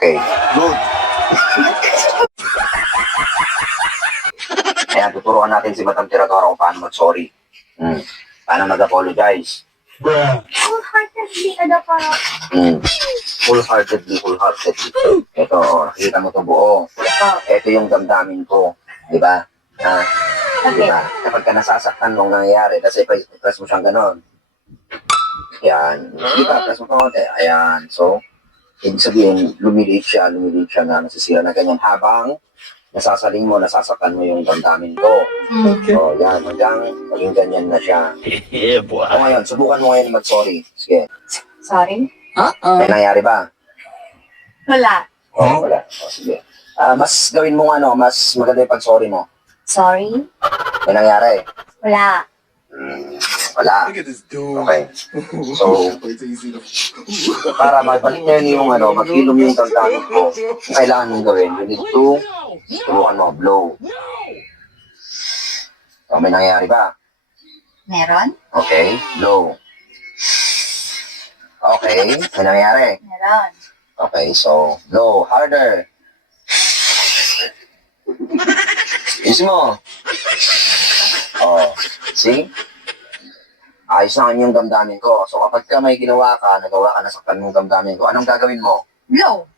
Okay, good. Ayan, tuturuan natin si Madam Tiradora kung paano mag-sorry. Paano mag-apologize. Wholeheartedly ka daw pa. Wholeheartedly. Ito, nakita mo to buo. Ito yung damdamin ko. Di ba? Ha? Di ba? Kapag ka nasasaktan nung nangyayari, kasi press mo siyang ganon. Yan. Di ba? Press mo konti. Ayan. So, ibig sabihin, lumiliit siya na nasisira na ganyan. Habang nasasaling mo, nasasaktan mo yung damdamin ko. Okay. So, yan. Hanggang maging ganyan na siya. Yeah, boy. O ngayon, subukan mo ngayon mag-sorry. Sige. Sorry? May nangyari ba? Wala. Wala. Sige. Mas gawin mo mas maganda yung pag-sorry mo. Sorry? May nangyari. Wala. Wala. Look at this dude. Okay. So, Wait till you see the. para magbalik na yun yung maghilom yung damdamin ko, kailangan mong gawin. You need to, subukan mo, blow. So, may nangyari ba? Meron? Okay, blow. Okay, may nangyari. Meron. Okay, so, blow, harder. Ayos mo. Oh, see? Ayos na yung damdamin ko. So, kapag ka may ginawa ka, nagawa ka, nasaktan mong damdamin ko, anong gagawin mo? Blow.